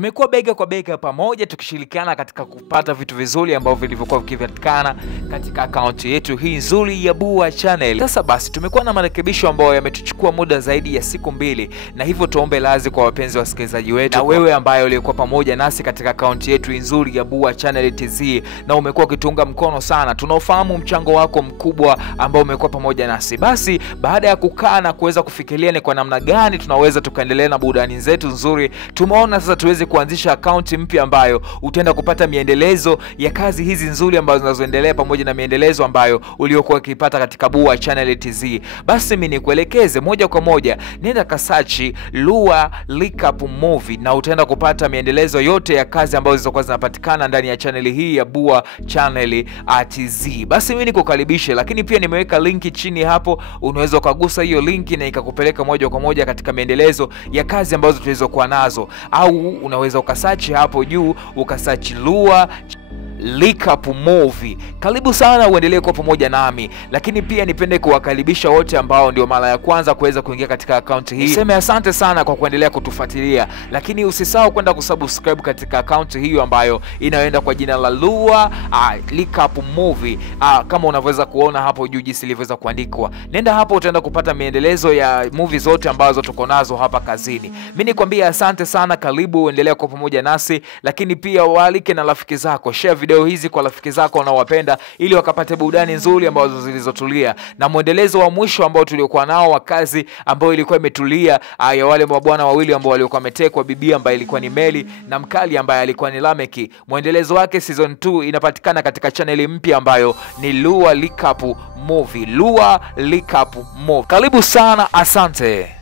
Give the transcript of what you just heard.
Tumekuwa bega kwa bega pamoja tukishirikiana katika kupata vitu vizuri ambavyo vilivyokuwa vikipatikana katika akaunti yetu hii nzuri ya Bua Channel. Sasa basi tumekuwa na marekebisho ambayo yametuchukua muda zaidi ya siku 2, na hivyo tuombe radhi kwa wapenzi wasikilizaji wetu na wewe ambaye ulikuwa pamoja nasi katika akaunti yetu nzuri ya Bua Channel TZ na umekuwa ukitunga mkono sana. Tunaofahamu mchango wako mkubwa ambao umekuwa pamoja nasi. Basi baada ya kukaa na kuweza kufikiria ni kwa namna gani tunaweza tukaendelea na burudani zetu nzuri, tumeona sasa tuweze kuanzisha akaunti mpya ambayo utaenda kupata miendelezo ya kazi hizi nzuri ambazo zinazoendelea pamoja na miendelezo ambayo uliokuwa ukipata katika Bua Channel TZ. Basi mimi nikuelekeze moja kwa moja, nenda kasachi Lua Recap Movie na utaenda kupata miendelezo yote ya kazi ambazo zilizokuwa zinapatikana ndani ya channel hii ya Bua Channel TZ. Basi mimi nikukaribishe, lakini pia nimeweka linki chini hapo, unaweza kugusa hiyo linki na ikakupeleka moja kwa moja katika miendelezo ya kazi ambazo tulizokuwa nazo, au unaweza ukasearch hapo juu ukasearch Lua Recap Movie. Karibu sana uendelee kwa pamoja nami, lakini pia nipende kuwakaribisha wote ambao ndio mara ya kwanza kuweza kuingia katika account hii. Niseme asante sana kwa kuendelea kutufuatilia, lakini usisahau kwenda kusubscribe katika account hiyo ambayo inayoenda kwa jina la Lua Recap Movie. Kama unavyoweza kuona hapo juu jinsi ilivyoweza kuandikwa. Nenda hapo utaenda kupata miendelezo ya movie zote ambazo tuko nazo hapa kazini. Mimi nikwambia asante sana, karibu uendelee kwa pamoja nasi, lakini pia waalike na rafiki zako, share video hizi kwa rafiki zako unaowapenda ili wakapate burudani nzuri ambazo zilizotulia, na muendelezo wa mwisho ambao tuliokuwa nao wa kazi ambayo ilikuwa imetulia ya wale mabwana wawili ambao walikuwa wametekwa, bibi ambaye ilikuwa ni Meli na mkali ambaye alikuwa ni Lameki. Muendelezo wake season 2 inapatikana katika channel mpya ambayo ni Lua Recap Movie. Lua Recap Movie. Karibu sana, asante.